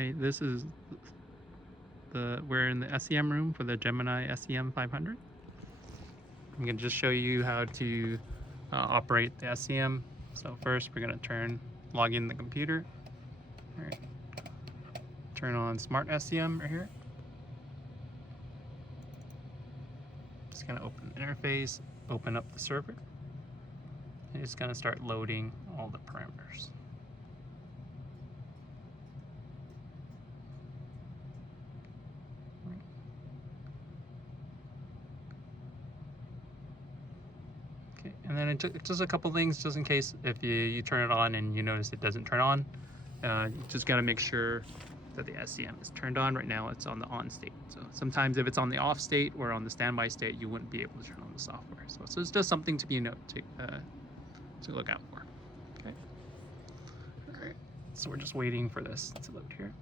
Okay, this is we're in the SEM room for the GeminiSEM 500. I'm going to just show you how to operate the SEM. So first we're going to log in the computer. All right. Turn on SmartSEM right here. Just going to open the interface, open up the server, and it's going to start loading all the parameters. Okay, and then just a couple things, just in case if you turn it on and you notice it doesn't turn on, you just got to make sure that the SEM is turned on. Right now it's on the on state. So sometimes if it's on the off state or on the standby state, you wouldn't be able to turn on the software. So it's just something to be to look out for. Okay. All right. So we're just waiting for this to load here.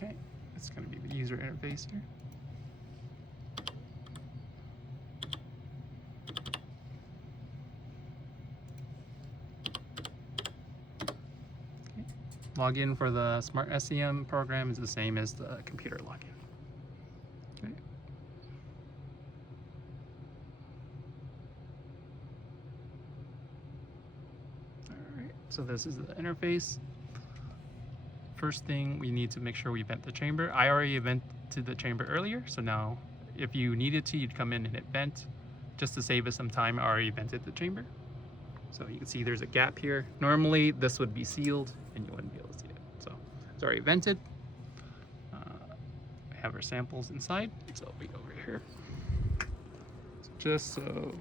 Okay, it's going to be the user interface here. Okay. Login for the SmartSEM program is the same as the computer login. Okay. All right, so this is the interface. First thing, we need to make sure we vent the chamber. I already vented the chamber earlier, so now if you needed to, you'd come in and hit vent. Just to save us some time, I already vented the chamber. So you can see there's a gap here. Normally this would be sealed and you wouldn't be able to see it. So it's already vented. I have our samples inside, so I'll be over here. So just so,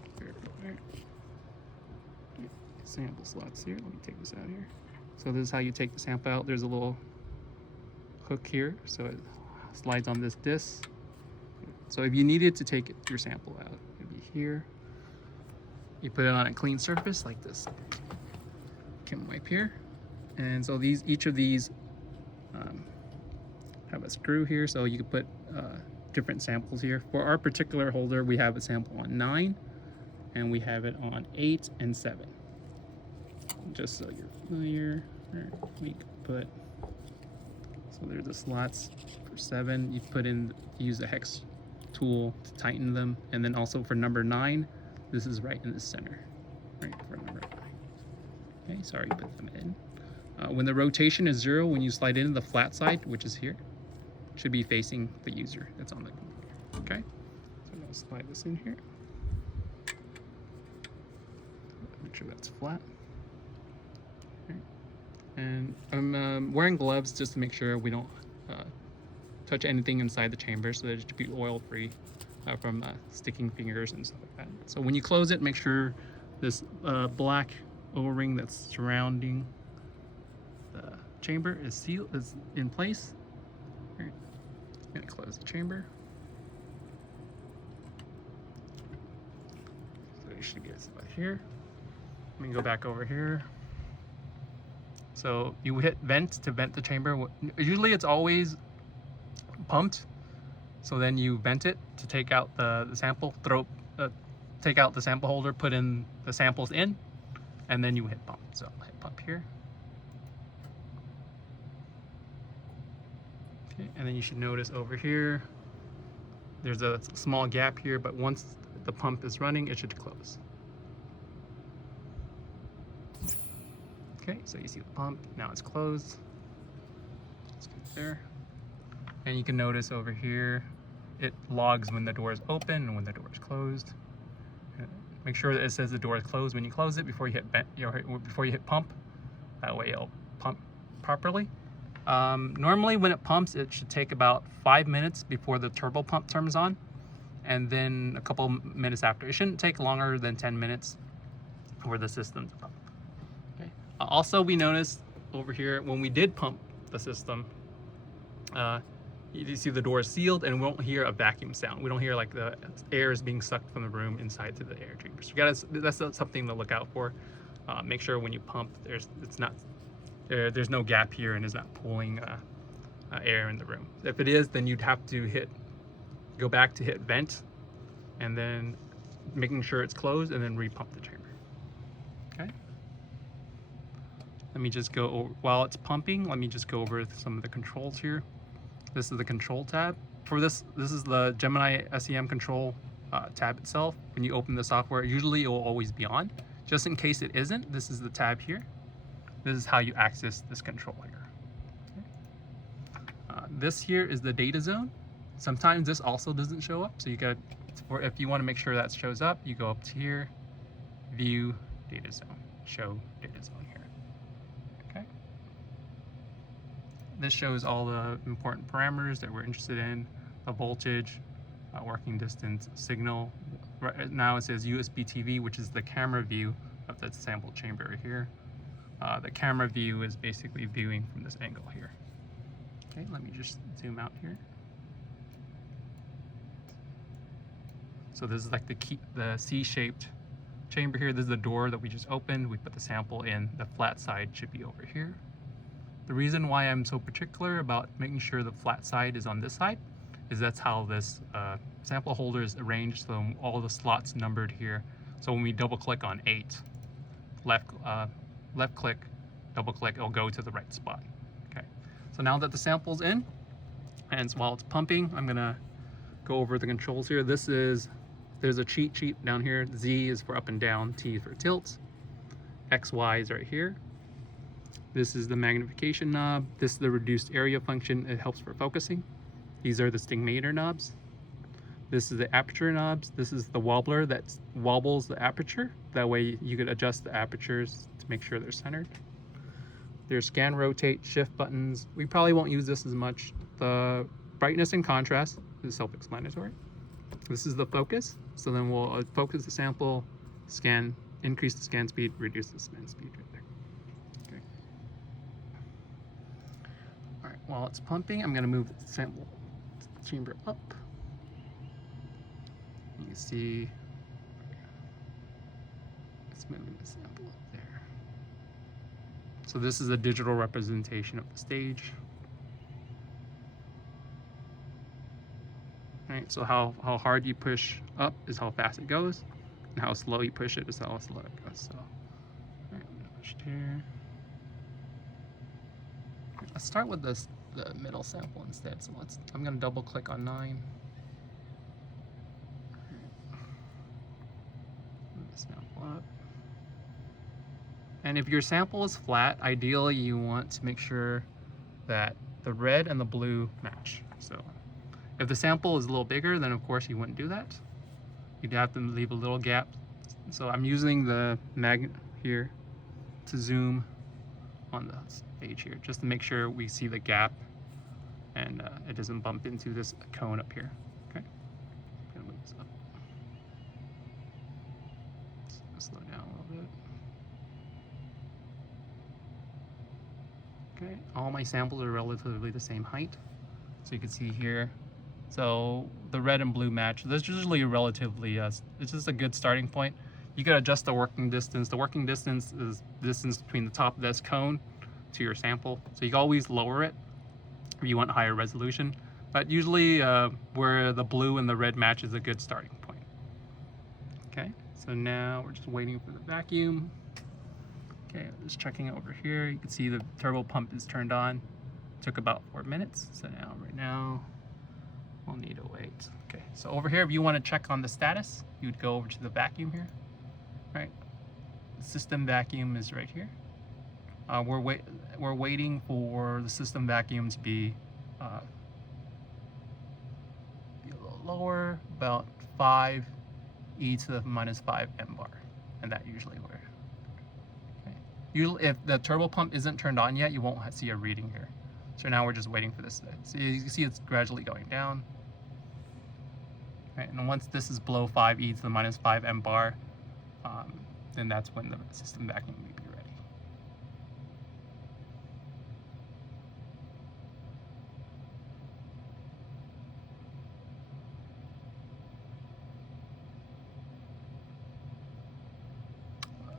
sample slots here. Let me take this out here. So this is how you take the sample out. There's a little hook here, so it slides on this disc. So if you needed to take your sample out, it'd be here. You put it on a clean surface like this chem wipe here. And so each of these have a screw here, so you can put different samples here. For our particular holder, we have a sample on 9, and we have it on 8 and 7. Just so you're familiar, we could put, so there's the slots for 7. You use the hex tool to tighten them, and then also for number 9, this is right in the center, right for number 9. Okay, sorry, put them in. When the rotation is 0, when you slide in, the flat side, which is here, should be facing the user that's on the computer. Okay, so I'm gonna slide this in here. Make sure that's flat. And I'm wearing gloves just to make sure we don't touch anything inside the chamber, so that it should be oil free from sticking fingers and stuff like that. So when you close it, make sure this black O-ring that's surrounding the chamber is in place. Right. I'm gonna close the chamber. So you should get it about here. Let me go back over here. So you hit vent to vent the chamber. Usually it's always pumped. So then you vent it to take out the sample, take out the sample holder, put in the samples in, and then you hit pump. So I'll hit pump here. Okay, and then you should notice over here, there's a small gap here, but once the pump is running, it should close. Okay, so you see the pump, now it's closed. Let's get there. And you can notice over here, it logs when the door is open and when the door is closed. Make sure that it says the door is closed when you close it before you hit pump. That way it'll pump properly. Normally when it pumps, it should take about 5 minutes before the turbo pump turns on, and then a couple minutes after. It shouldn't take longer than 10 minutes for the system to pump. Okay. Also, we noticed over here, when we did pump the system, you see the door is sealed and we won't hear a vacuum sound. We don't hear like the air is being sucked from the room inside to the air chamber. So that's something to look out for. Make sure when you pump, there's no gap here and it's not pulling air in the room. If it is, then you'd have to go back to hit vent, and then making sure it's closed, and then repump the chamber. Okay. Let me just go over, while it's pumping, let me just go over some of the controls here. This is the control tab. For this is the GeminiSEM control tab itself. When you open the software, usually it will always be on. Just in case it isn't, this is the tab here. This is how you access this control here. Okay. This here is the data zone. Sometimes this also doesn't show up, so or if you want to make sure that shows up, you go up to here, view data zone, show data zone here. Okay. This shows all the important parameters that we're interested in: the voltage, working distance, signal. Right now it says USB TV, which is the camera view of the sample chamber right here. The camera view is basically viewing from this angle here. Okay, let me just zoom out here. So this is like the C-shaped chamber here. This is the door that we just opened. We put the sample in. The flat side should be over here. The reason why I'm so particular about making sure the flat side is on this side is that's how this sample holder is arranged. So all the slots numbered here. So when we double click on 8, left click, double click, it'll go to the right spot. Okay. So now that the sample's in, and while it's pumping, I'm gonna go over the controls here. There's a cheat sheet down here. Z is for up and down, T for tilt. X, Y is right here. This is the magnification knob. This is the reduced area function. It helps for focusing. These are the stigmator knobs. This is the aperture knobs. This is the wobbler that wobbles the aperture. That way you could adjust the apertures to make sure they're centered. There's scan, rotate, shift buttons. We probably won't use this as much. The brightness and contrast is self-explanatory. This is the focus. So then we'll focus the sample, scan, increase the scan speed, reduce the scan speed right there. Okay. All right, while it's pumping, I'm gonna move the sample chamber up. You can see it's moving the sample up there. So this is a digital representation of the stage. Right, so how hard you push up is how fast it goes, and how slow you push it is how slow it goes. So, all right, I'm gonna push it here. Okay, let's start with the middle sample instead. So I'm gonna double click on 9. Move the sample up. And if your sample is flat, ideally you want to make sure that the red and the blue match. So if the sample is a little bigger, then of course you wouldn't do that. You'd have to leave a little gap. So I'm using the magnet here to zoom on the stage here, just to make sure we see the gap and it doesn't bump into this cone up here. Okay, I'm gonna move this up. Slow down a little bit. Okay, all my samples are relatively the same height. So you can see here, so the red and blue match. There's usually a relatively, it's just a good starting point. You can adjust the working distance. The working distance is the distance between the top of this cone to your sample. So you can always lower it if you want higher resolution. But usually where the blue and the red match is a good starting point. Okay, so now we're just waiting for the vacuum. Okay, just checking over here. You can see the turbo pump is turned on. Took about 4 minutes. So now, right now, we'll need to wait. Okay, so over here, if you want to check on the status, you would go over to the vacuum here. Right, the system vacuum is right here. We're waiting for the system vacuum to be a little lower, about 5 e to the minus 5 m bar, and that usually where. Okay, usually if the turbo pump isn't turned on yet, you won't see a reading here. So now we're just waiting for this. So you can see it's gradually going down. Right, and once this is below 5 e to the minus 5 m bar, then that's when the system vacuum will be ready.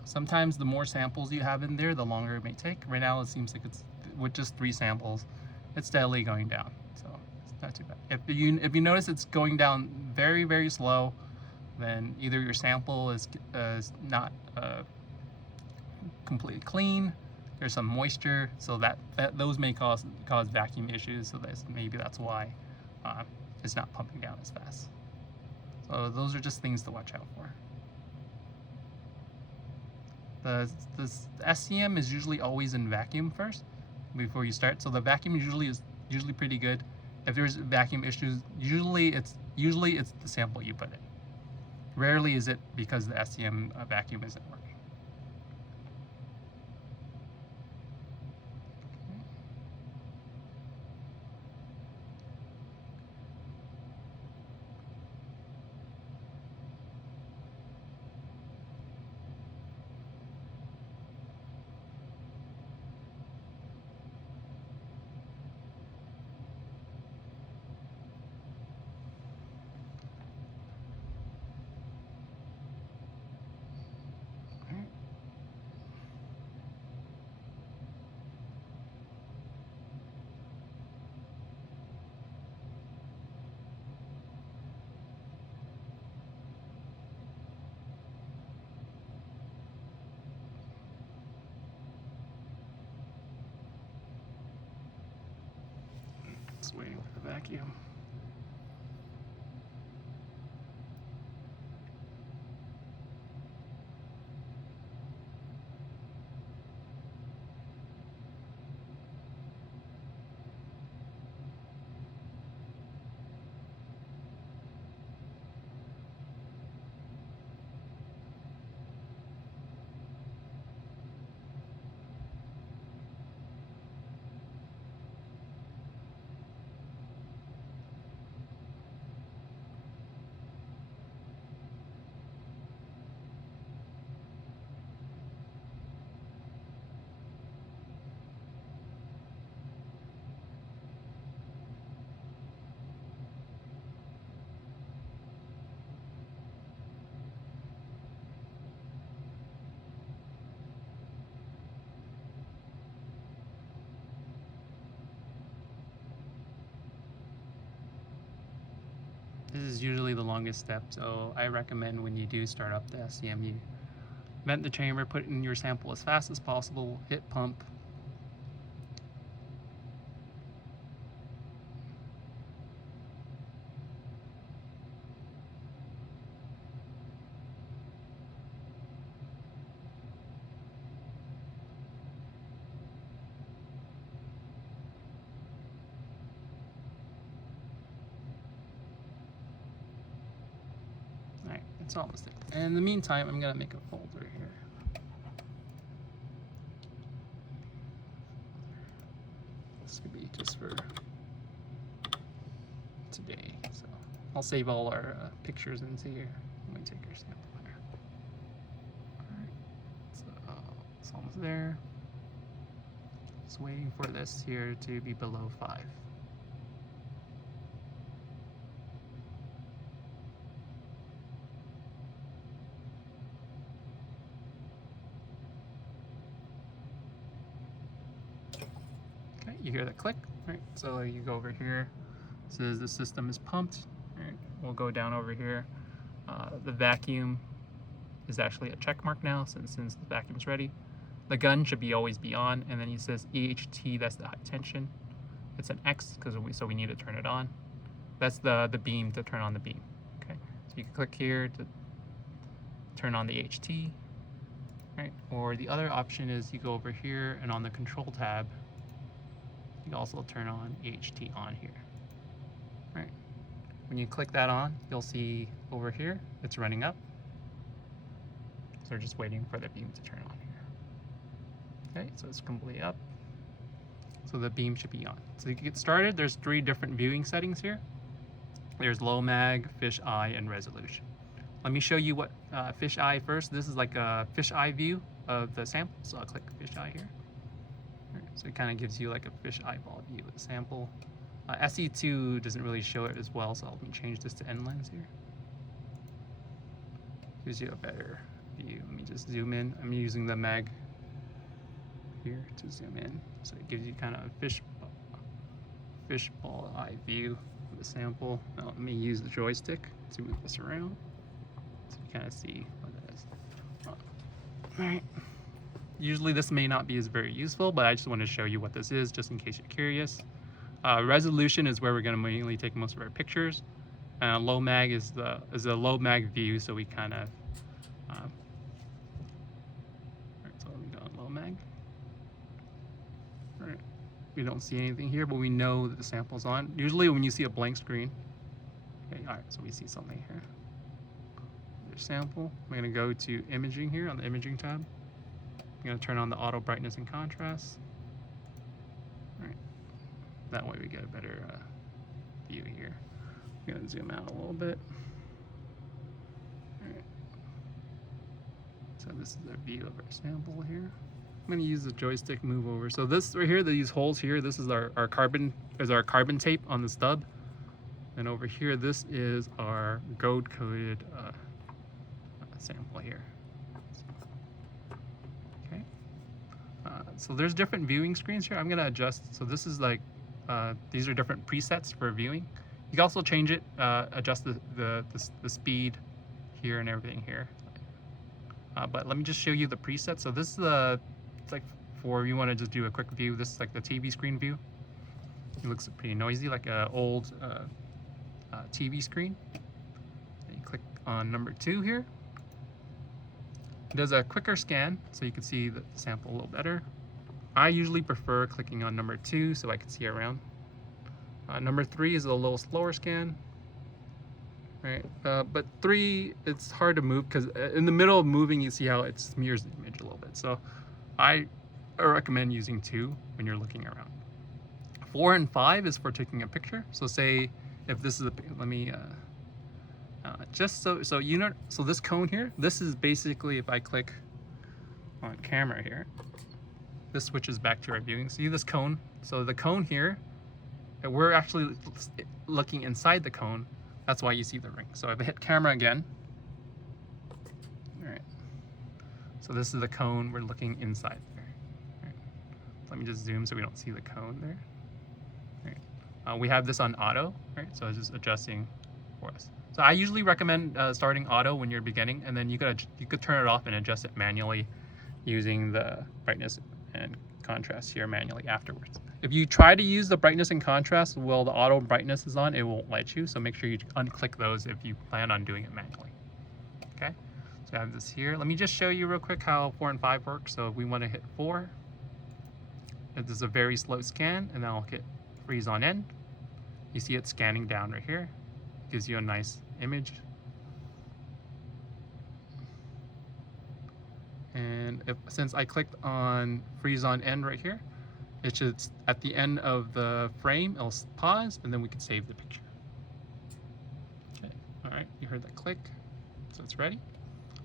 Sometimes the more samples you have in there, the longer it may take. Right now it seems like it's, with just 3 samples, it's steadily going down, so it's not too bad. If you notice it's going down very, very slow, then either your sample is not completely clean, there's some moisture, so those may cause vacuum issues, so maybe that's why it's not pumping down as fast. So those are just things to watch out for. The SEM is usually always in vacuum first before you start, so the vacuum is usually pretty good. If there's vacuum issues, usually it's the sample you put in. Rarely is it because the SEM vacuum isn't working. Just waiting for the vacuum. This is usually the longest step, so I recommend when you do start up the SEM, you vent the chamber, put in your sample as fast as possible, hit pump. It's almost there. And in the meantime, I'm gonna make a folder here. This could be just for today. So I'll save all our pictures into here. Let me take your sample here. Alright, so it's almost there. Just waiting for this here to be below 5. You hear that click, right? So you go over here, it says the system is pumped, right? We'll go down over here. The vacuum is actually a check mark now since the vacuum's ready. The gun should always be on, and then it says EHT, that's the high tension. It's an X so we need to turn it on. That's the beam to turn on the beam. Okay, so you can click here to turn on the EHT, right? Or the other option is you go over here and on the control tab, you also turn on EHT on here, right? When you click that on, you'll see over here, it's running up. So we're just waiting for the beam to turn on here. Okay, so it's completely up. So the beam should be on. So to get started, there's 3 different viewing settings here. There's low mag, fisheye, and resolution. Let me show you what fisheye first. This is like a fisheye view of the sample. So I'll click fisheye here. So it kind of gives you like a fish eyeball view of the sample. SE2 doesn't really show it as well, so let me change this to Inlens here. Gives you a better view. Let me just zoom in. I'm using the mag here to zoom in, so it gives you kind of a fishbowl eye view of the sample. Now let me use the joystick to move this around so you kind of see what that is. All right. Usually this may not be as very useful, but I just want to show you what this is just in case you're curious. Resolution is where we're going to mainly take most of our pictures. Low mag is the low mag view, so we kind of so let me go on low mag. All right. We don't see anything here, but we know that the sample's on. Usually when you see a blank screen, okay, all right, so we see something here. There's sample. I'm going to go to imaging here on the imaging tab. I'm going to turn on the auto brightness and contrast. All right. That way we get a better view here. I'm going to zoom out a little bit. All right. So this is our view of our sample here. I'm going to use the joystick move over. So this right here, these holes here, this is our carbon tape on the stub. And over here, this is our gold coated sample here. Okay. So there's different viewing screens here. I'm going to adjust. So this is like, these are different presets for viewing. You can also change it, adjust the speed here and everything here. But let me just show you the preset. So this is it's like for you want to just do a quick view. This is like the TV screen view. It looks pretty noisy, like an old TV screen. And you click on number 2 here. It does a quicker scan, so you can see the sample a little better. I usually prefer clicking on number 2 so I can see around. Number 3 is a little slower scan, right? But 3, it's hard to move because in the middle of moving, you see how it smears the image a little bit. So I recommend using 2 when you're looking around. 4 and 5 is for taking a picture. So say if this is a, let me, just so you know, so this cone here, this is basically if I click on camera here, this switches back to our viewing. See this cone? So the cone here, we're actually looking inside the cone. That's why you see the ring. So if I hit camera again, all right. So this is the cone, we're looking inside there. All right. Let me just zoom so we don't see the cone there. All right. We have this on auto, right? So it's just adjusting for us. So I usually recommend starting auto when you're beginning, and then you could turn it off and adjust it manually using the brightness and contrast here manually afterwards. If you try to use the brightness and contrast while the auto brightness is on, it won't let you. So make sure you unclick those if you plan on doing it manually. Okay, so I have this here. Let me just show you real quick how 4 and 5 work. So if we want to hit 4, this is a very slow scan, and then I'll hit freeze on end. You see it scanning down right here. Gives you a nice image. And since I clicked on freeze on end right here, it should, at the end of the frame, it'll pause, and then we can save the picture. Okay, all right, you heard that click, so it's ready.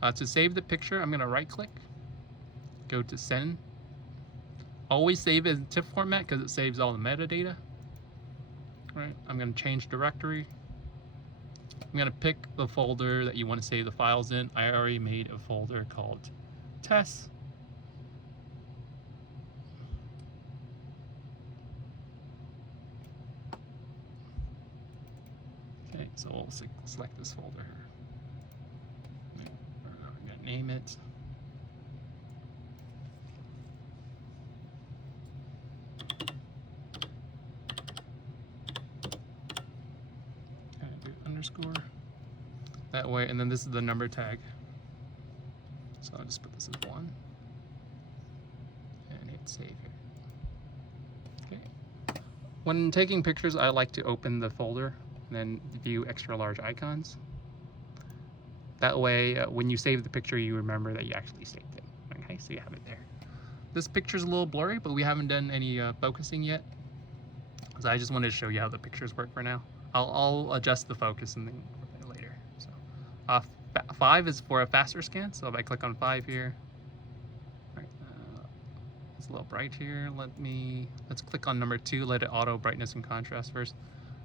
To save the picture, I'm gonna right click, go to send. Always save it in TIFF format because it saves all the metadata. All right, I'm gonna change directory. I'm gonna pick the folder that you want to save the files in. I already made a folder called tests. Okay, so we'll select this folder here. I'm gonna name it. Do underscore. That way, and then this is the number tag. So I'll just put this as 1 and hit save here. Okay. When taking pictures, I like to open the folder and then view extra large icons. That way, when you save the picture, you remember that you actually saved it. Okay, so you have it there. This picture's a little blurry, but we haven't done any focusing yet. So I just wanted to show you how the pictures work for now. I'll adjust the focus and then later. So 5 is for a faster scan. So if I click on 5 here, right, it's a little bright here. Let's click on number 2. Let it auto brightness and contrast first.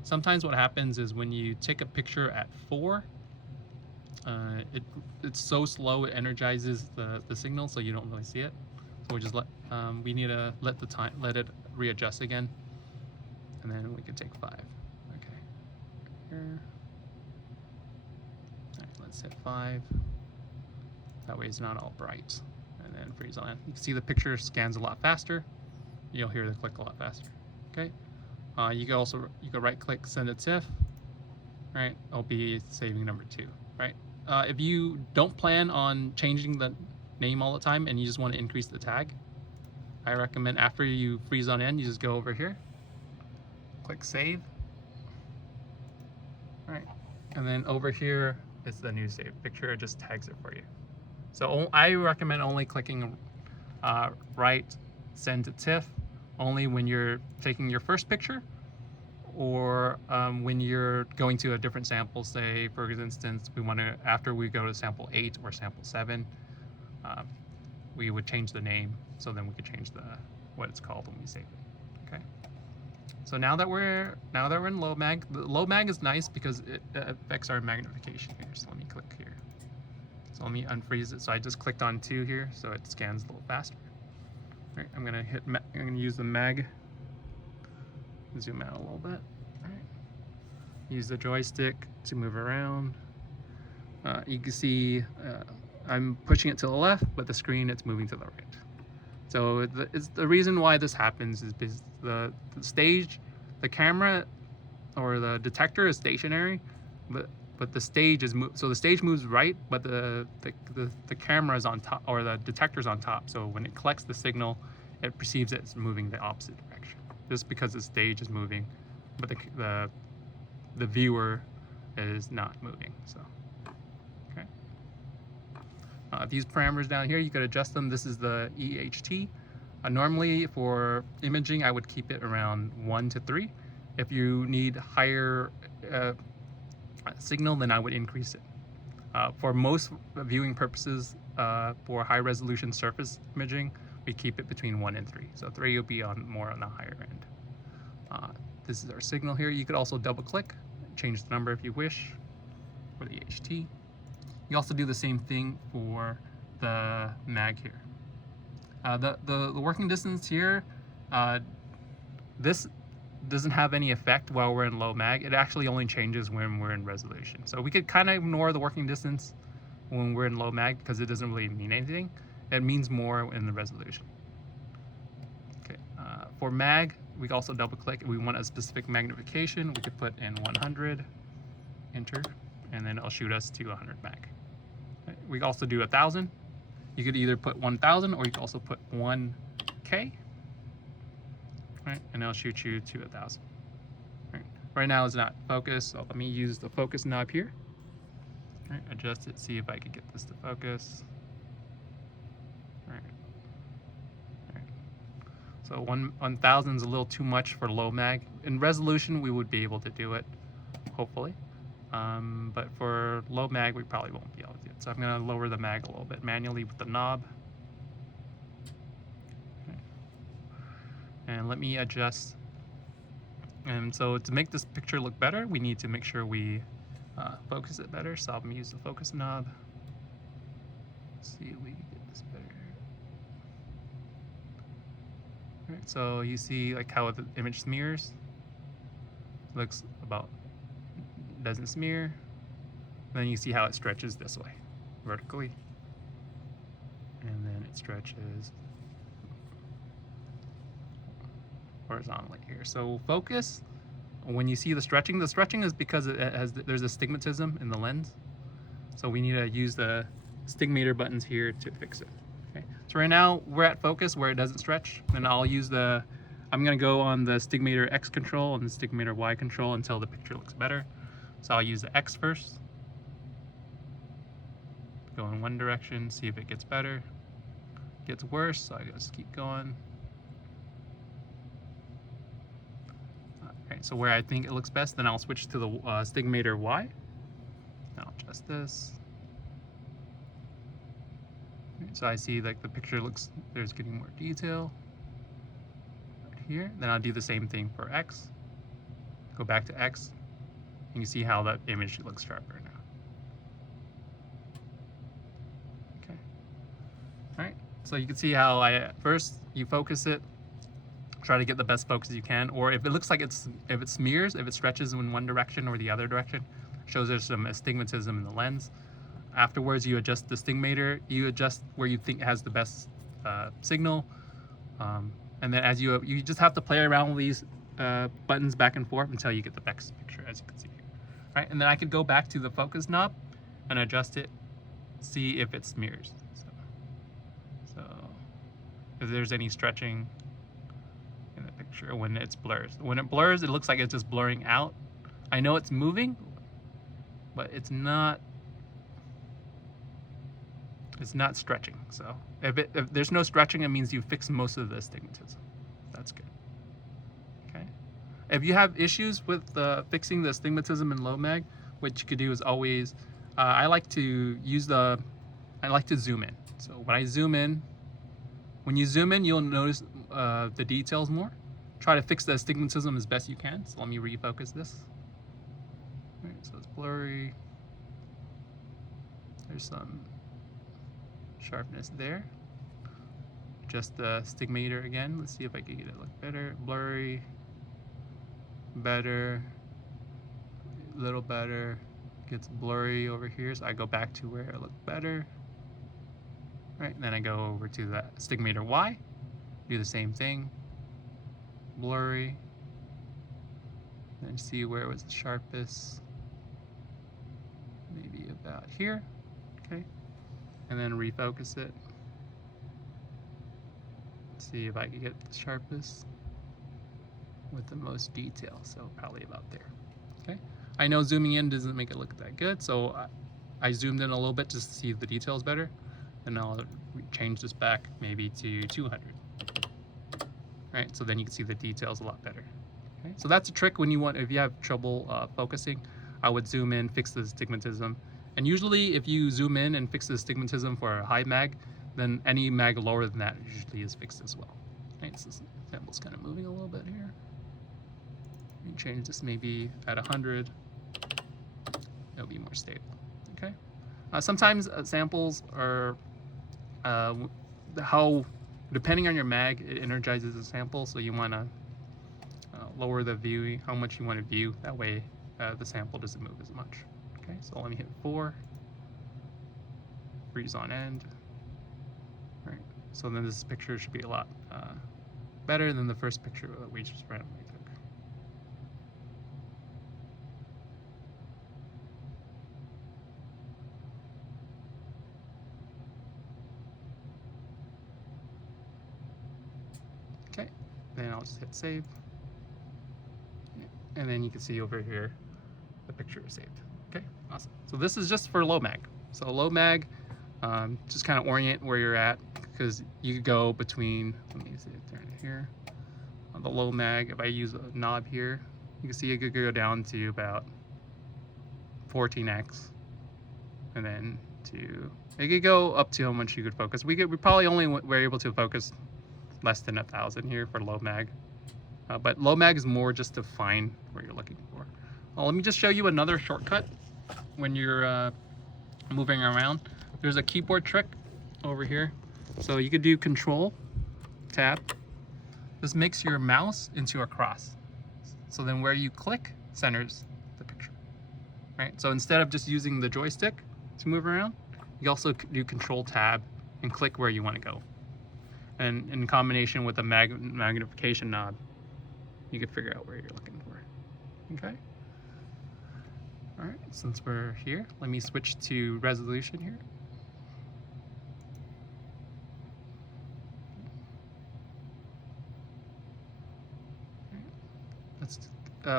Sometimes what happens is when you take a picture at 4, It's so slow it energizes the signal, so you don't really see it. So we just we need to let it readjust again, and then we can take 5. Okay. Here. All right, let's hit 5. That way it's not all bright. And then freeze on. You can see the picture scans a lot faster. You'll hear the click a lot faster. Okay. You can right click, send a TIFF. Right. It'll be saving number 2. Right. If you don't plan on changing the name all the time and you just want to increase the tag, I recommend after you freeze on in, you just go over here, click save. Right. And then over here is the new saved picture. It just tags it for you. So I recommend only clicking right, send to TIFF, only when you're taking your first picture, or when you're going to a different sample. Say, for instance, we want to, after we go to sample 8 or sample 7, we would change the name, so then we could change what it's called when we save it. Okay. So now that we're in low mag, the low mag is nice because it affects our magnification here. So let me click here. So let me unfreeze it. So I just clicked on 2 here, so it scans a little faster. All right, I'm gonna use the mag. Zoom out a little bit. All right. Use the joystick to move around. You can see I'm pushing it to the left, but the screen it's moving to the right. So the reason why this happens is because the stage, the camera, or the detector is stationary, but the stage is so the stage moves right, but the camera is on top, or the detector is on top. So when it collects the signal, it perceives it as moving the opposite direction. Just because the stage is moving, but the viewer is not moving. So okay. These parameters down here, you could adjust them. This is the EHT. Normally for imaging, I would keep it around 1 to 3. If you need higher signal, then I would increase it. For most viewing purposes, for high resolution surface imaging, we keep it between 1 and 3. So 3 will be more on the higher end. This is our signal here. You could also double click, change the number if you wish for the EHT. You also do the same thing for the mag here. The working distance here, this doesn't have any effect while we're in low mag. It actually only changes when we're in resolution. So we could kind of ignore the working distance when we're in low mag because it doesn't really mean anything. It means more in the resolution. Okay. For mag, we can also double click. If we want a specific magnification, we could put in 100, enter, and then it'll shoot us to 100 mag. Okay. We can also do 1,000. You could either put 1,000 or you can also put 1K. Right, and it'll shoot you to 1,000. Right now it's not focused, so let me use the focus knob here. Right, adjust it, see if I can get this to focus. Right. So 1,000 is a little too much for low mag. In resolution, we would be able to do it, hopefully. But for low mag, we probably won't be able to do it. So I'm going to lower the mag a little bit manually with the knob. And let me adjust. And so to make this picture look better, we need to make sure we focus it better. So I'm going to use the focus knob. Let's see if we can get this better. All right, so you see like how the image smears. Looks about, doesn't smear. Then you see how it stretches this way, vertically. And then it stretches horizontally here. So focus, when you see the stretching is because there's astigmatism in the lens. So we need to use the stigmator buttons here to fix it. Okay. So right now we're at focus where it doesn't stretch. Then I'm gonna go on the stigmator X control and the stigmator Y control until the picture looks better. So I'll use the X first. Go in one direction, see if it gets better. It gets worse, so I just keep going. So where I think it looks best, then I'll switch to the stigmator Y. I'll adjust this. So I see like the picture looks, there's getting more detail right here. Then I'll do the same thing for X. Go back to X, and you see how that image looks sharper now. So you can see how first you focus it, try to get the best focus you can, or if it looks like if it smears, if it stretches in one direction or the other direction, shows there's some astigmatism in the lens. Afterwards, you adjust the stigmator, you adjust where you think has the best signal, and then as you just have to play around with these buttons back and forth until you get the best picture, as you can see here. Right, and then I could go back to the focus knob and adjust it, see if it smears. So if there's any stretching in the picture when it's blurs. When it blurs, it looks like it's just blurring out. I know it's moving, but it's not stretching. So if there's no stretching, it means you fixed most of the astigmatism. That's good. Okay. If you have issues with fixing the astigmatism in low mag, what you could do is always, I like to zoom in. So when I zoom in, when you zoom in, you'll notice the details more. Try to fix the astigmatism as best you can. So let me refocus this. All right, so it's blurry. There's some sharpness there. Just the stigmator again. Let's see if I can get it to look better. Blurry, better, a little better. Gets blurry over here, so I go back to where it looked better. Right, and then I go over to the stigmator Y, do the same thing. Blurry, then see where it was the sharpest. Maybe about here. Okay, and then refocus it. See if I can get the sharpest with the most detail. So probably about there. Okay, I know zooming in doesn't make it look that good, so I zoomed in a little bit just to see the details better, and I'll change this back maybe to 200. Right, so then you can see the details a lot better. Okay, so that's a trick when if you have trouble focusing. I would zoom in, fix the astigmatism. And usually if you zoom in and fix the astigmatism for a high mag, then any mag lower than that usually is fixed as well. Right, so this sample's kind of moving a little bit here. Let me change this maybe at 100. It'll be more stable. Okay. Sometimes samples are depending on your mag, it energizes the sample, so you want to lower the viewing, how much you want to view. That way the sample doesn't move as much. Okay, so let me hit 4. Freeze on end. All right, so then this picture should be a lot better than the first picture that we just randomly took. Okay, then I'll just hit save. And then you can see over here the picture is saved. Okay, awesome. So this is just for low mag. So low mag, just kind of orient where you're at, because you could go between, let me see it turn it here. On the low mag, if I use a knob here, you can see it could go down to about 14x, and then it could go up to how much you could focus. We probably only were able to focus less than 1,000 here for low mag. But low mag is more just to find where you're looking for. Well, let me just show you another shortcut when you're moving around. There's a keyboard trick over here. So you could do Control Tab. This makes your mouse into a cross. So then where you click centers the picture. Right? So instead of just using the joystick to move around, you also do Control Tab and click where you want to go. And in combination with a magnification knob, you could figure out where you're looking for. Okay. All right, since we're here, let me switch to resolution here.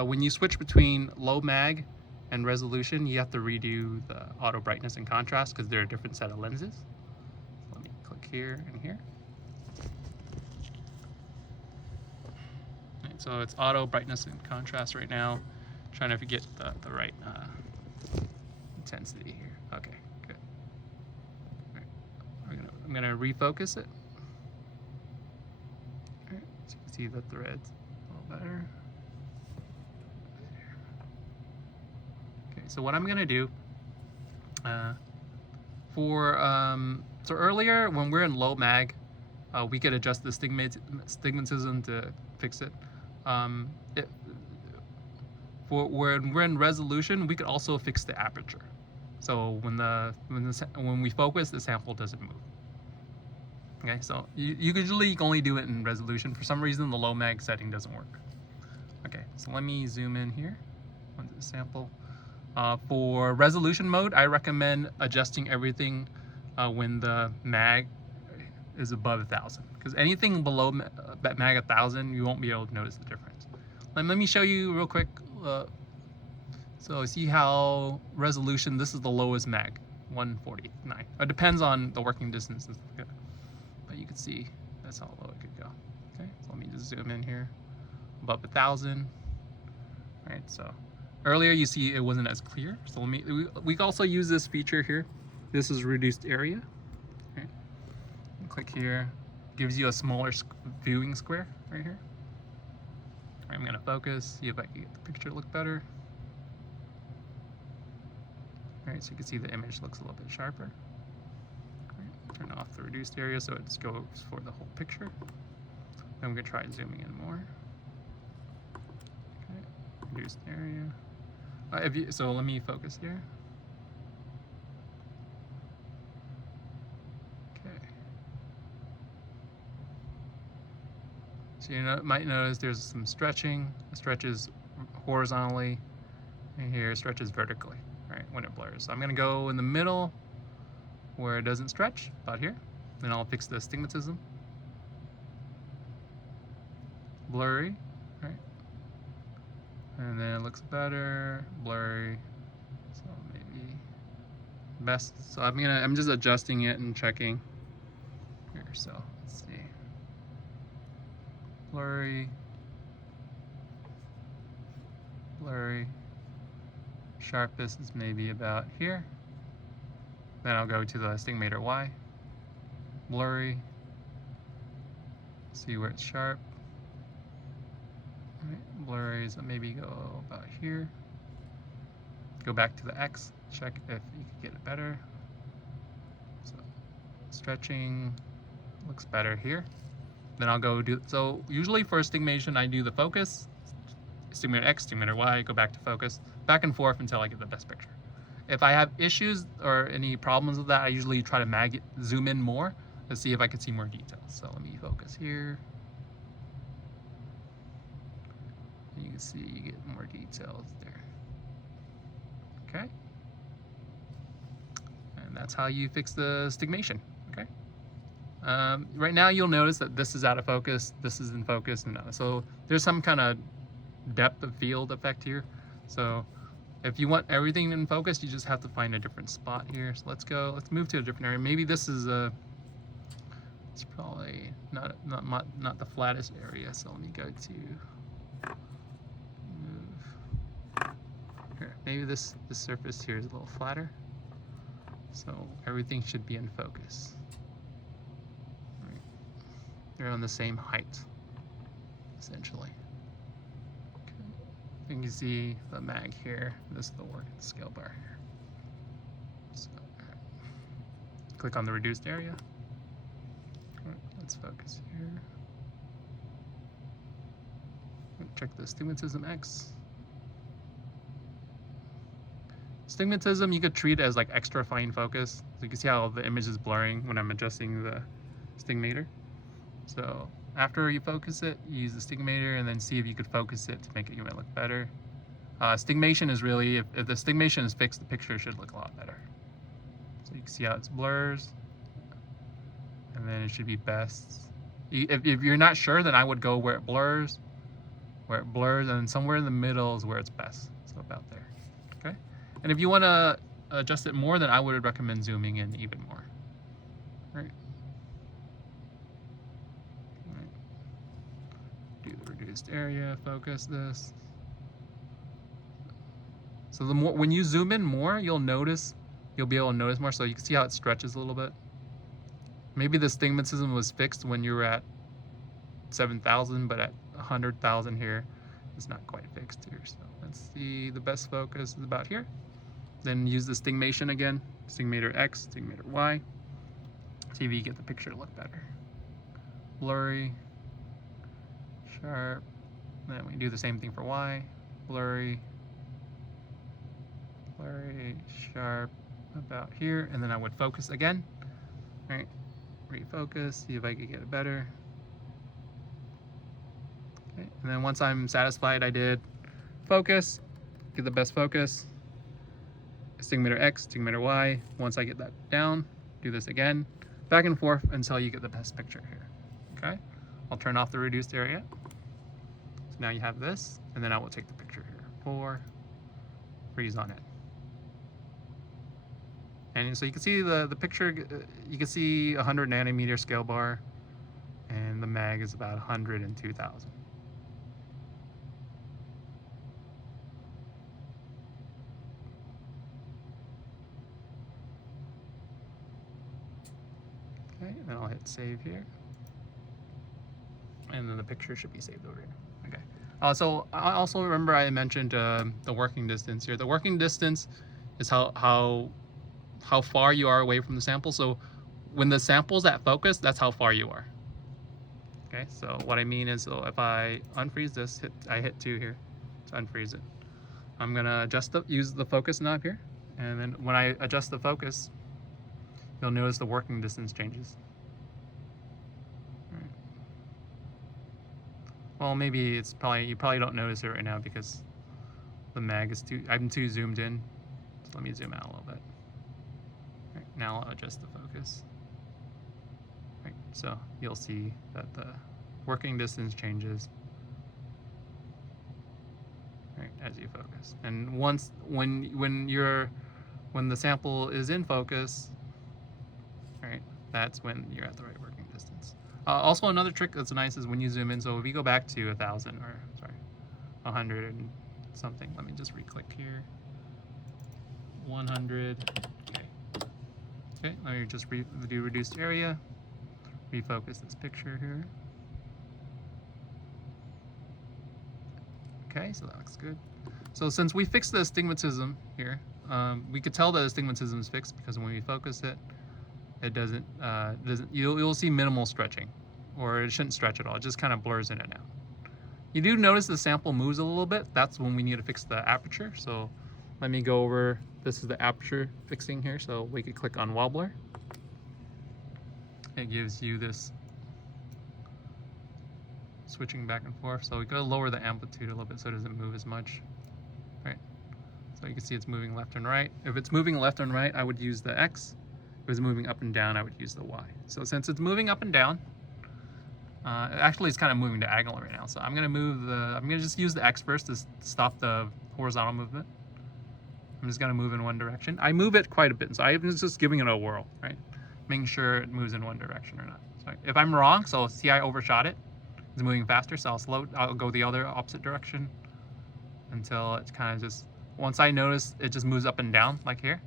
When you switch between low mag and resolution, you have to redo the auto brightness and contrast because they're a different set of lenses. So let me click here and here. Right, so it's auto brightness and contrast right now. Trying to get the right intensity here. Okay, good. All right. I'm gonna refocus it. All right, so you can see the threads a little better. Okay, so what I'm gonna do so earlier when we're in low mag, we could adjust the astigmatism to fix it. When we're in resolution, we could also fix the aperture. So when we focus, the sample doesn't move. Okay, so you usually can only do it in resolution. For some reason, the low mag setting doesn't work. Okay, so let me zoom in here onto the sample. For resolution mode, I recommend adjusting everything when the mag is above 1,000, because anything below mag 1,000, you won't be able to notice the difference. Let me show you real quick. So see how resolution, this is the lowest mag, 149. It depends on the working distance, but you can see that's how low it could go. Okay, so let me just zoom in here, above 1,000. All right, so earlier you see it wasn't as clear. So we can also use this feature here. This is reduced area. Okay. Click here, gives you a smaller viewing square right here. All right, I'm gonna focus, see if I can get the picture to look better. All right, so you can see the image looks a little bit sharper. All right, turn off the reduced area so it just goes for the whole picture. Then we're gonna try zooming in more. Okay, reduced area. So let me focus here. Okay. So you might notice there's some stretching. It stretches horizontally, and here it stretches vertically. Right, when it blurs. So I'm gonna go in the middle where it doesn't stretch, about here. Then I'll fix the astigmatism. Blurry, right? And then it looks better, blurry. So maybe best. So I'm just adjusting it and checking here. So let's see. Blurry, blurry. Sharpest is maybe about here. Then I'll go to the astigmator Y. Blurry. See where it's sharp. All right. Blurry, so maybe go about here. Go back to the X. Check if you can get it better. So stretching looks better here. Then I'll go do. So usually for astigmatation, I do the focus. Astigmator X, astigmator Y, go back to focus, back and forth until I get the best picture. If I have issues or any problems with that, I usually try to zoom in more to see if I can see more details. So let me focus here. And you can see you get more details there. Okay. And that's how you fix the astigmatation. Okay. Right now you'll notice that this is out of focus, this is in focus, and so there's some kind of depth of field effect here. So if you want everything in focus, you just have to find a different spot here. So let's move to a different area. Maybe this is it's probably not the flattest area. So let me go to move here. Maybe this surface here is a little flatter. So everything should be in focus. Right. They're on the same height, essentially. You can see the mag here. This is the work scale bar here. So, right. Click on the reduced area. Right, let's focus here. Check the astigmatism X. Astigmatism you could treat as like extra fine focus. So you can see how the image is blurring when I'm adjusting the astigmator. So after you focus it, you use the astigmator and then see if you could focus it to make it even look better. Astigmation is really, if the astigmation is fixed, the picture should look a lot better. So you can see how it blurs, and then it should be best. If you're not sure, then I would go where it blurs, and then somewhere in the middle is where it's best. So about there, okay? And if you want to adjust it more, then I would recommend zooming in even more. All right. Do the reduced area, focus this. So the more, when you zoom in more, you'll be able to notice more. So you can see how it stretches a little bit. Maybe the astigmatism was fixed when you were at 7,000, but at 100,000 here, it's not quite fixed here. So let's see, the best focus is about here. Then use the astigmation again, astigmator X, astigmator Y. See if you get the picture to look better. blurry, sharp. Then we do the same thing for Y, blurry, blurry, sharp, about here, and then I would focus again. All right, refocus, see if I could get it better. Okay, and then once I'm satisfied I did focus, get the best focus, astigmator X, astigmator Y. Once I get that down, do this again, back and forth until you get the best picture here. Okay, I'll turn off the reduced area. So now you have this, and then I will take the picture here. 4, freeze on it. And so you can see the picture, you can see 100 nanometer scale bar, and the mag is about 102,000. Okay, then I'll hit save here. And then the picture should be saved over here. Okay. So I also remember I mentioned the working distance here. The working distance is how far you are away from the sample. So when the sample's at focus, that's how far you are. Okay, so what I mean is, so if I unfreeze this, I hit 2 here to unfreeze it. I'm gonna use the focus knob here, and then when I adjust the focus, you'll notice the working distance changes. All right. Well, maybe it's you probably don't notice it right now because the mag is I'm too zoomed in. So let me zoom out a little bit. Right, now I'll adjust the focus. Right, so you'll see that the working distance changes, right, as you focus. And when the sample is in focus, right, that's when you're at the right working distance. Also, another trick that's nice is when you zoom in. So if you go back to 1,000, or sorry, 100 and something. Let me just re-click here. 100. Okay, let me just do reduced area, refocus this picture here. Okay, so that looks good. So since we fixed the astigmatism here, we could tell that astigmatism is fixed because when we focus it, it doesn't you'll see minimal stretching, or it shouldn't stretch at all. It just kind of blurs in and out. You do notice the sample moves a little bit. That's when we need to fix the aperture. So let me go over, this is the aperture fixing here. So we could click on Wobbler. It gives you this switching back and forth. So we gotta lower the amplitude a little bit so it doesn't move as much. Right. So you can see it's moving left and right. If it's moving left and right, I would use the X. If it's moving up and down, I would use the Y. So since it's moving up and down, actually it's kind of moving diagonal right now. So I'm gonna just use the X first to stop the horizontal movement. I'm just gonna move in one direction. I move it quite a bit, so I'm just giving it a whirl, right? Making sure it moves in one direction or not. So if I'm wrong, so see I overshot it, it's moving faster, so I'll go the other opposite direction until it's kind of just, once I notice it just moves up and down like here,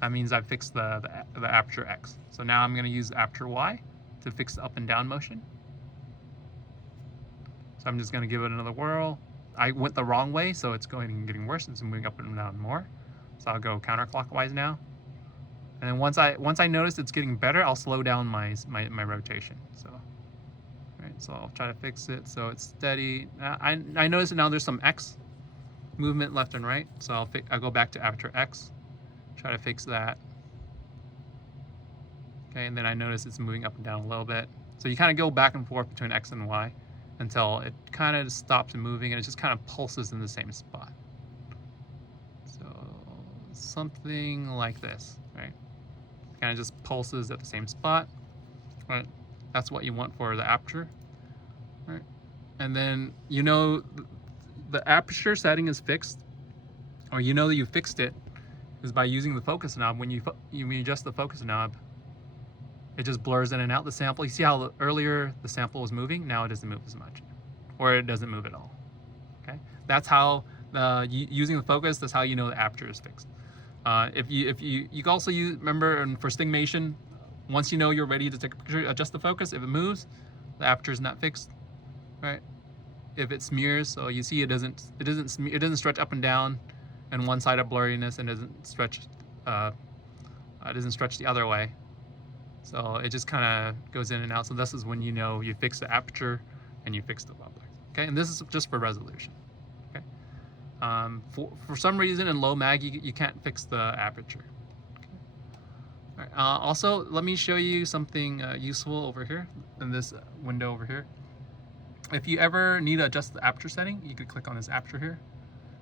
that means I've fixed the aperture X. So now I'm gonna use the aperture Y to fix the up and down motion. So I'm just gonna give it another whirl. I went the wrong way, so it's going and getting worse. It's moving up and down more. So I'll go counterclockwise now. And then once I notice it's getting better, I'll slow down my rotation. So, right, so I'll try to fix it so it's steady. I notice now there's some X movement left and right. So I'll go back to aperture X, try to fix that. Okay, and then I notice it's moving up and down a little bit. So you kind of go back and forth between X and Y until it kind of stops moving and it just kind of pulses in the same spot. So something like this, right? Kind of just pulses at the same spot, right? That's what you want for the aperture, right? And then you know the aperture setting is fixed, or you know that you fixed it, is by using the focus knob. When you adjust the focus knob, it just blurs in and out the sample. You see how earlier the sample was moving? Now it doesn't move as much, or it doesn't move at all. Okay, that's how using the focus. That's how you know the aperture is fixed. If you can also remember for stigmation, once you know you're ready to take a picture, adjust the focus. If it moves, the aperture is not fixed, right? If it smears, so you see it doesn't stretch up and down, and one side of blurriness, and doesn't stretch the other way. So it just kind of goes in and out. So this is when you know you fix the aperture and you fix the wobbler. Okay, and this is just for resolution. Okay, for some reason in low mag you can't fix the aperture. Okay. All right. Also, let me show you something useful over here in this window over here. If you ever need to adjust the aperture setting, you could click on this aperture here,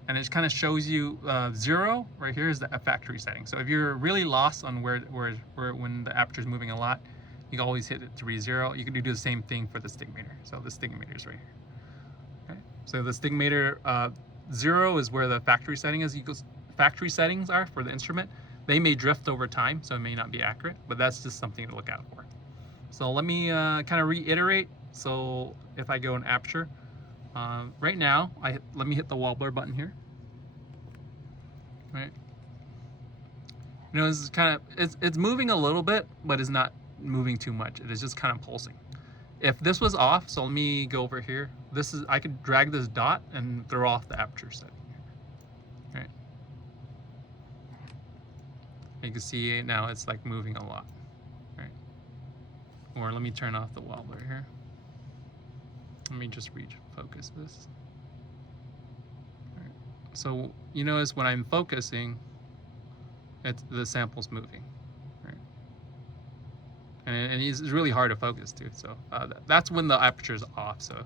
and it kind of shows you 0 right here is the factory setting. So if you're really lost on where when the aperture is moving a lot, you can always hit it to be 0. You can do the same thing for the stigmator. So the stigmator is right here. Okay. So the stigmator 0 is where the factory setting is. Factory settings are for the instrument. They may drift over time, so it may not be accurate, but that's just something to look out for. So let me kind of reiterate. So if I go in aperture, right now, let me hit the wobbler button here. Right. You know, this is kind of it's moving a little bit, but it's not moving too much. It is just kind of pulsing. If this was off, so let me go over here. This is I could drag this dot and throw off the aperture setting. Right. You can see now it's like moving a lot. Right. Or let me turn off the wobbler here. Let me just refocus this. Right. So you notice when I'm focusing, the sample's moving, right? And it's really hard to focus too. So that's when the aperture is off. So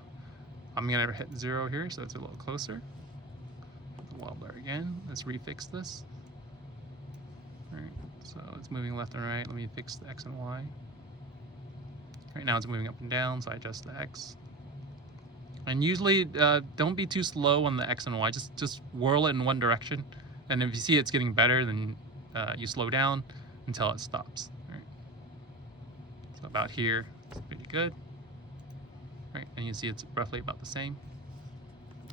I'm gonna hit 0 here, so it's a little closer. Hit the wobbler again. Let's refix this. All right. So it's moving left and right. Let me fix the X and Y. Right now it's moving up and down, so I adjust the X. And usually, don't be too slow on the X and Y. Just whirl it in one direction. And if you see it's getting better, then you slow down until it stops. Right. So about here, it's pretty good. Right, and you see it's roughly about the same.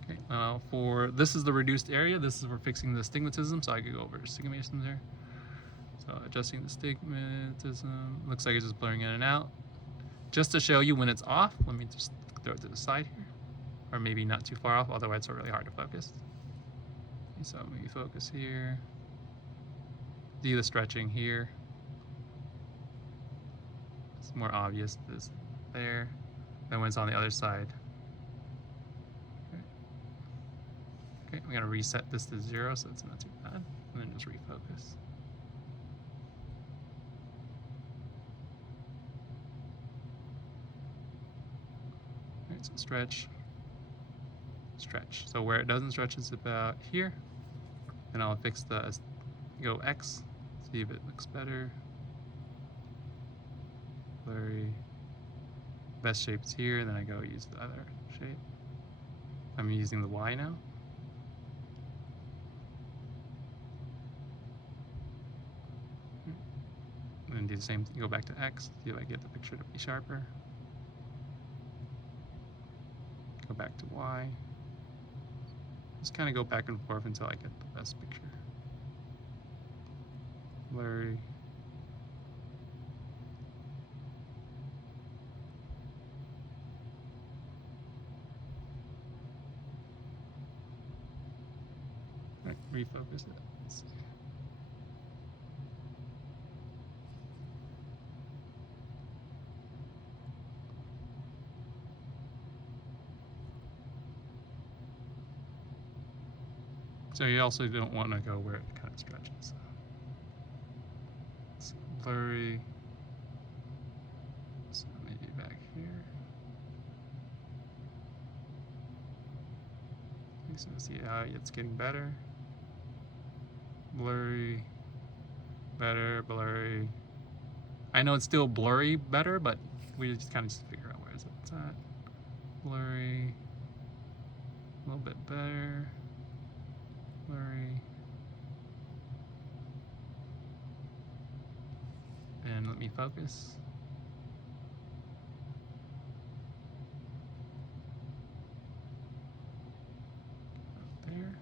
Okay. This is the reduced area. This is for fixing the astigmatism. So I could go over to astigmatism there. So adjusting the astigmatism. Looks like it's just blurring in and out. Just to show you when it's off, let me just throw it to the side here. Or maybe not too far off, otherwise it's really hard to focus. Okay, so maybe focus here. Do the stretching here. It's more obvious there than when it's on the other side. Okay, I'm gonna reset this to 0 so it's not too bad, and then just refocus. All right, so stretch. So where it doesn't stretch is about here, and I'll fix go X, see if it looks better. Blurry. Best shape is here, and then I go use the other shape. I'm using the Y now. And then do the same thing, go back to X, see if I get the picture to be sharper. Go back to Y. Just kind of go back and forth until I get the best picture. Blurry. Right, refocus it. Let's see. So you also don't want to go where it kind of stretches. It's blurry. So maybe back here. So see how it's getting better. Blurry. Better, blurry. I know it's still blurry better, but we just kind of just figure out where it's at. Blurry. A little bit better. Blurry. And let me focus. There.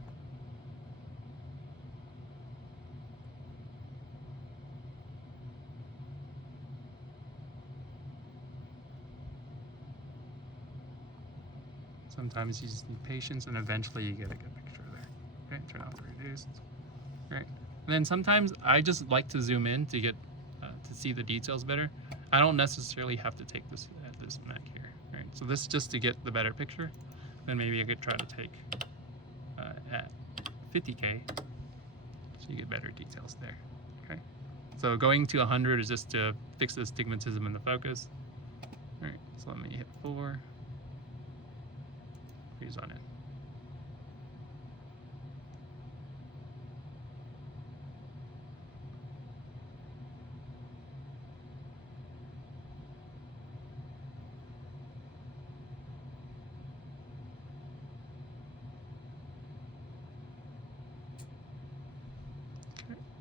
Sometimes you just need patience, and eventually you get a good picture there. Okay, turn off the reduced. Right, and then sometimes I just like to zoom in to get to see the details better. I don't necessarily have to take this at this mag here. Right? So this is just to get the better picture. Then maybe I could try to take at 50K, so you get better details there. Okay. So going to 100 is just to fix the astigmatism in the focus. All right. So let me hit 4. Freeze on it.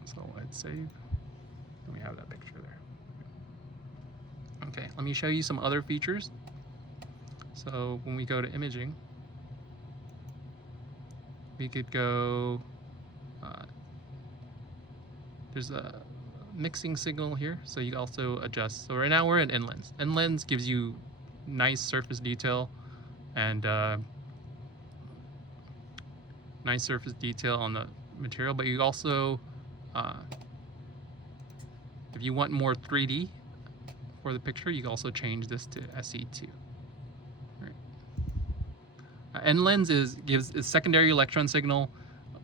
So let's save, and we have that picture there. Okay, let me show you some other features. So when we go to imaging, we could go, there's a mixing signal here, so you also adjust. So right now we're in Inlens. Inlens gives you nice surface detail and nice surface detail on the material, but you also if you want more 3D for the picture, you can also change this to SE2. Right. Inlens gives a secondary electron signal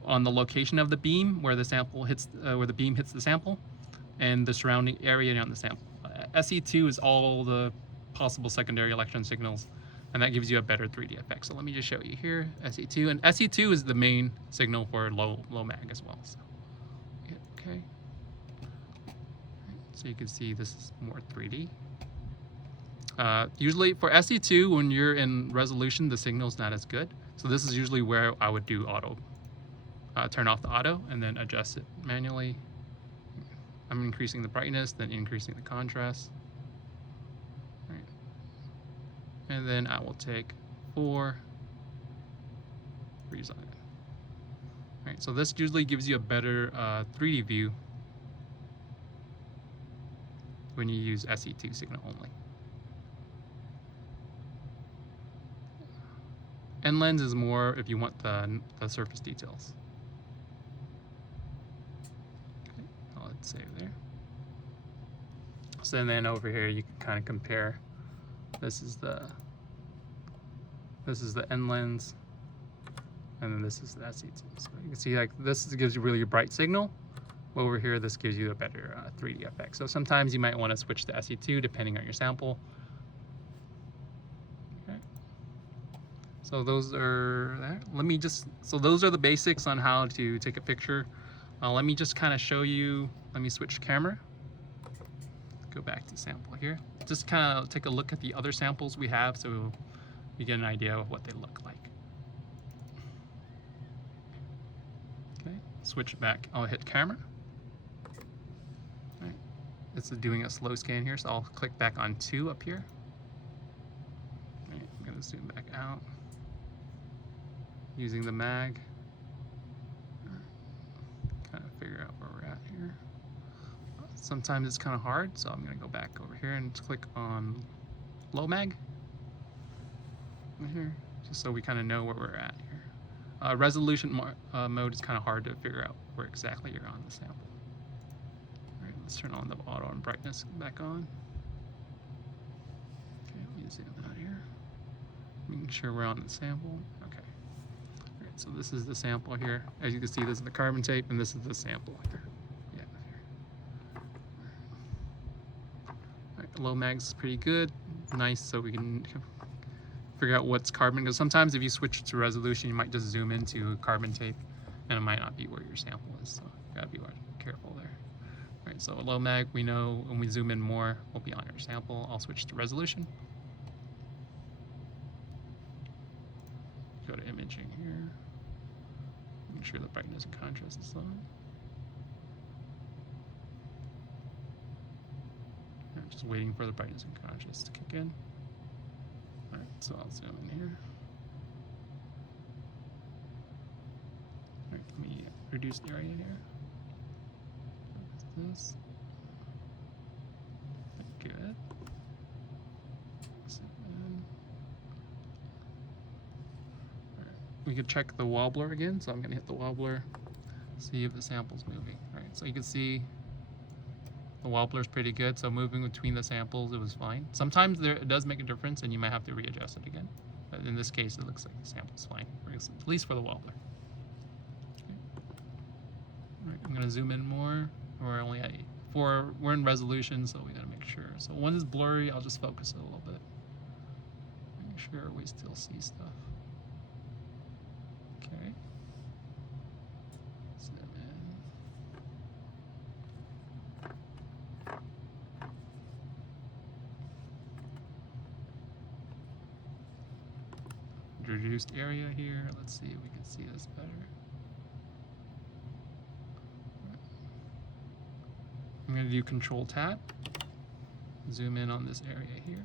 on the location of the beam where the sample hits, where the beam hits the sample, and the surrounding area around the sample. SE2 is all the possible secondary electron signals, and that gives you a better 3D effect. So let me just show you here, SE2, and SE2 is the main signal for low mag as well. So, okay. So you can see this is more 3D. Usually for SE2, when you're in resolution, the signal's not as good. So this is usually where I would do auto. Turn off the auto and then adjust it manually. I'm increasing the brightness, then increasing the contrast. Right. And then I will take 4, freeze on it. Right, so this usually gives you a better 3D view when you use SE2 signal only. Inlens is more if you want the surface details. Okay, I'll hit save there. So then over here you can kind of compare. This is the Inlens, and then this is the SE2. So you can see like this gives you really a bright signal. Over here, this gives you a better 3D effect. So sometimes you might want to switch to SE2 depending on your sample. Okay. So those are there. So those are the basics on how to take a picture. Let me just kind of show you. Let me switch camera. Go back to sample here. Just kind of take a look at the other samples we have so you get an idea of what they look like. Okay, switch it back. I'll hit camera. Right. It's doing a slow scan here, so I'll click back on 2 up here. Right. I'm going to zoom back out using the mag. Kind of figure out where we're at here. Sometimes it's kind of hard, so I'm going to go back over here and click on low mag here, just so we kind of know where we're at here. Resolution mode is kind of hard to figure out where exactly you're on the sample. All right, let's turn on the auto and brightness back on. Okay, let me zoom out here. Making sure we're on the sample. Okay. All right, so this is the sample here. As you can see, this is the carbon tape, and this is the sample here. Low mag's is pretty good, nice, so we can figure out what's carbon, because sometimes if you switch to resolution you might just zoom into carbon tape and it might not be where your sample is, so you gotta be careful there. All right, so low mag, we know when we zoom in more we'll be on our sample. I'll switch to resolution, go to imaging here, make sure the brightness and contrast is on. Just waiting for the brightness and contrast to kick in. All right, so I'll zoom in here. All right, let me reduce the area here. This. Good. Zoom in. All right, we could check the wobbler again, so I'm going to hit the wobbler, see if the sample's moving. All right, so you can see The wobbler is pretty good, so moving between the samples, it was fine. Sometimes it does make a difference, and you might have to readjust it again. But in this case, it looks like the sample's fine, at least for the wobbler. Okay. All right, I'm gonna zoom in more. We're only at we're in resolution, so we gotta make sure. So when it's blurry, I'll just focus it a little bit. Make sure we still see stuff. Okay. Zoom in. Reduced area here. Let's see if we can see this better. I'm going to do Control Tab. Zoom in on this area here.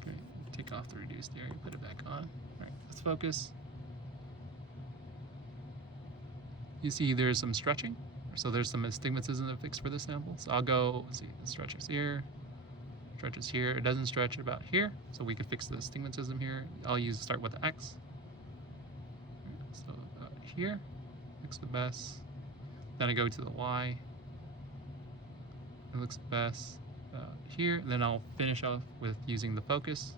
Okay, take off the reduced area, put it back on. All right, let's focus. You see there's some stretching. So there's some astigmatism fixed for this sample. So I'll go, let's see, the stretches here. Stretches here. It doesn't stretch about here, so we could fix the astigmatism here. I'll start with the X. So here, looks the best. Then I go to the Y. It looks the best here. Then I'll finish off with using the focus.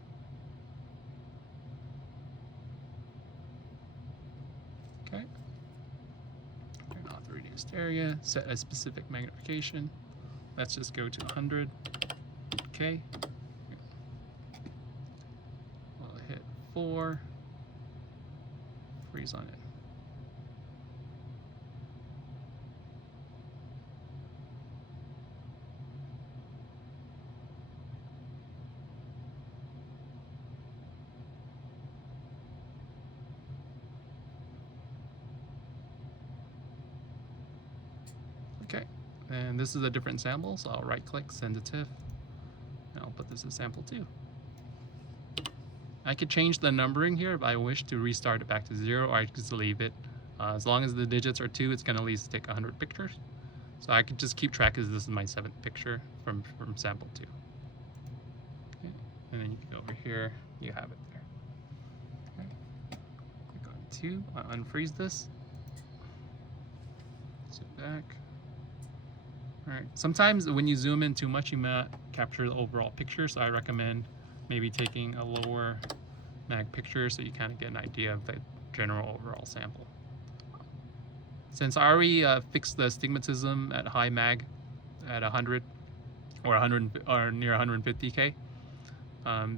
Okay. Turn off the reduced area. Set a specific magnification. Let's just go to 100. Okay. We'll hit 4. Freeze on it. Okay. And this is a different sample, so I'll right click, send to TIFF. I'll put this as sample 2. I could change the numbering here if I wish to restart it back to 0, or I could just leave it. As long as the digits are 2, it's going to at least take 100 pictures. So I could just keep track as this is my 7th picture from sample 2. Okay. And then you can go over here, you have it there. Okay. Click on 2, I'll unfreeze this. Zoom back. Alright, sometimes when you zoom in too much, you may not capture the overall picture, so I recommend maybe taking a lower mag picture so you kind of get an idea of the general overall sample. Since I already fixed the astigmatism at high mag at 100 or 100 or near 150K,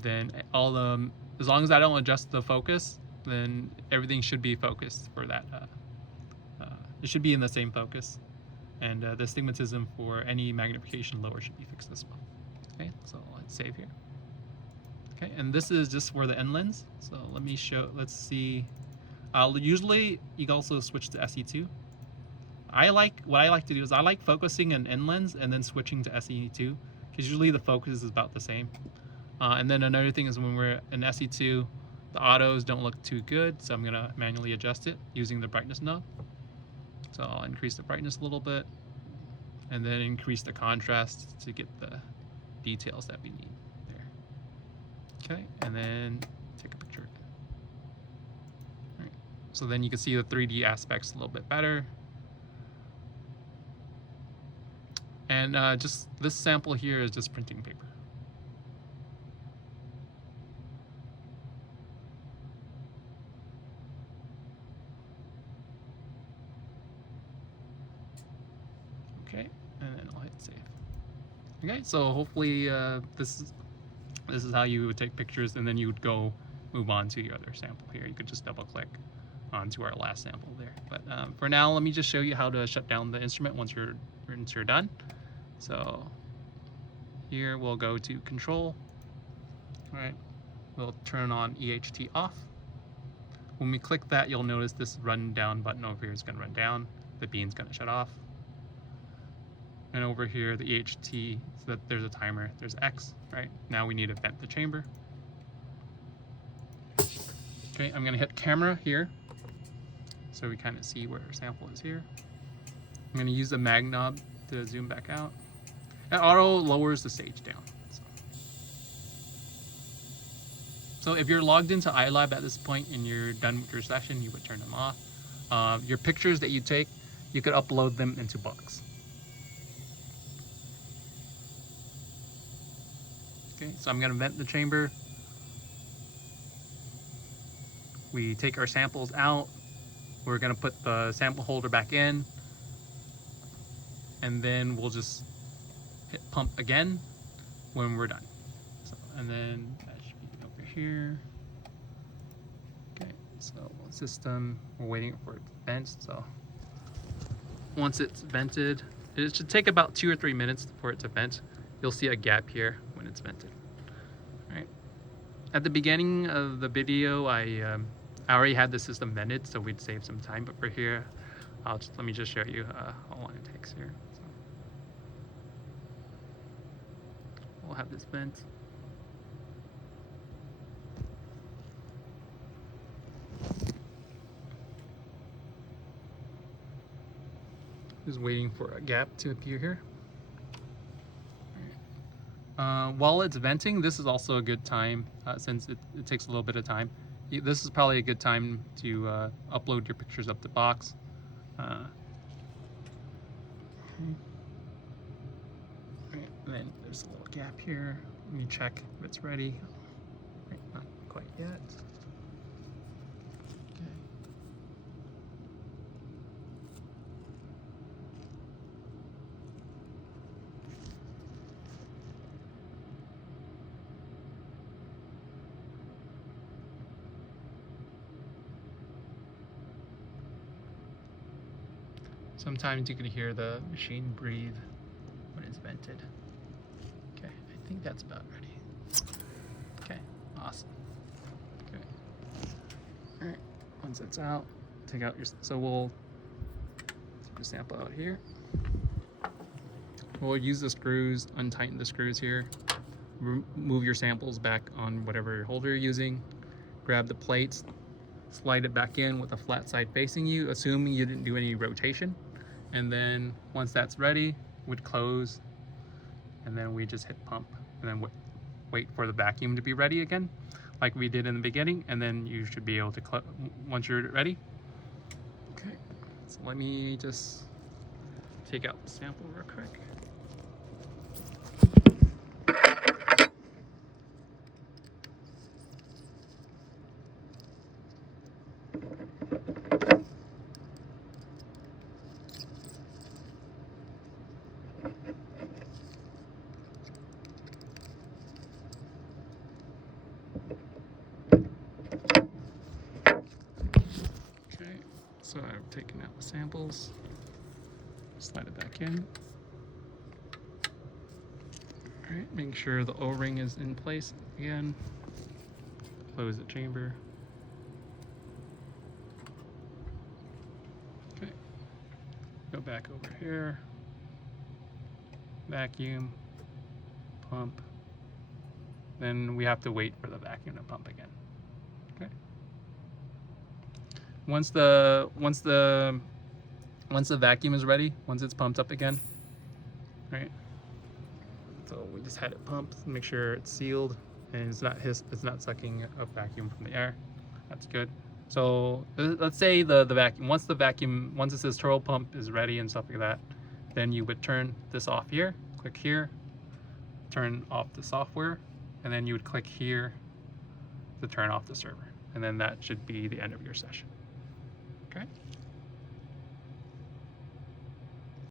then as long as I don't adjust the focus, then everything should be focused for that. It should be in the same focus. And the astigmatism for any magnification lower should be fixed as well. Okay, so let's save here. Okay, and this is just for the Inlens. So let's see. Usually you can also switch to SE2. What I like to do is I like focusing in Inlens and then switching to SE2, because usually the focus is about the same. And then another thing is when we're in SE2, the autos don't look too good, so I'm gonna manually adjust it using the brightness knob. So I'll increase the brightness a little bit and then increase the contrast to get the details that we need there. Okay, and then take a picture again. All right. So then you can see the 3D aspects a little bit better. And just this sample here is just printing paper. Okay, and then I'll hit save. Okay, so hopefully this is how you would take pictures, and then you would move on to your other sample here. You could just double click onto our last sample there. But for now, let me just show you how to shut down the instrument once you're done. So here we'll go to Control. All right, we'll turn on EHT off. When we click that, you'll notice this run down button over here is going to run down. The beam's going to shut off. And over here, the EHT, so that there's a timer, there's X, right? Now we need to vent the chamber. Okay, I'm gonna hit camera here, so we kind of see where our sample is here. I'm gonna use the mag knob to zoom back out. And auto lowers the stage down. So if you're logged into iLab at this point and you're done with your session, you would turn them off. Your pictures that you take, you could upload them into Box. Okay, so I'm gonna vent the chamber. We take our samples out. We're gonna put the sample holder back in, and then we'll just hit pump again when we're done. So, and then that should be over here. Okay, so system, we're waiting for it to vent. So once it's vented, it should take about 2 or 3 minutes for it to vent. You'll see a gap here when it's vented. All right. At the beginning of the video, I already had the system vented, so we'd save some time. But for here, let me just show you how long it takes here. So we'll have this vent. Just waiting for a gap to appear here. While it's venting, this is also a good time, since it takes a little bit of time. This is probably a good time to upload your pictures up to Box. Okay. Right, and then there's a little gap here. Let me check if it's ready. Right, not quite yet. Sometimes you can hear the machine breathe when it's vented. Okay, I think that's about ready. Okay, awesome. Okay. All right, once it's out, take out your, so we'll take the sample out here. We'll use the screws, untighten the screws here, move your samples back on whatever holder you're using, grab the plates, slide it back in with a flat side facing you, assuming you didn't do any rotation. And then once that's ready, we'd close, and then we just hit pump, and then wait for the vacuum to be ready again, like we did in the beginning, and then you should be able to close once you're ready. Okay, so let me just take out the sample real quick. So I've taken out the samples, slide it back in. All right, make sure the O-ring is in place again. Close the chamber. Okay, go back over here, vacuum, pump. Then we have to wait for the vacuum to pump again. Okay. Once the vacuum is ready, once it's pumped up again, right? So we just had it pumped, make sure it's sealed and it's not sucking up vacuum from the air. That's good. So let's say the vacuum, once it says turbo pump is ready and stuff like that, then you would turn this off here, click here, turn off the software, and then you would click here to turn off the server. And then that should be the end of your session. Okay.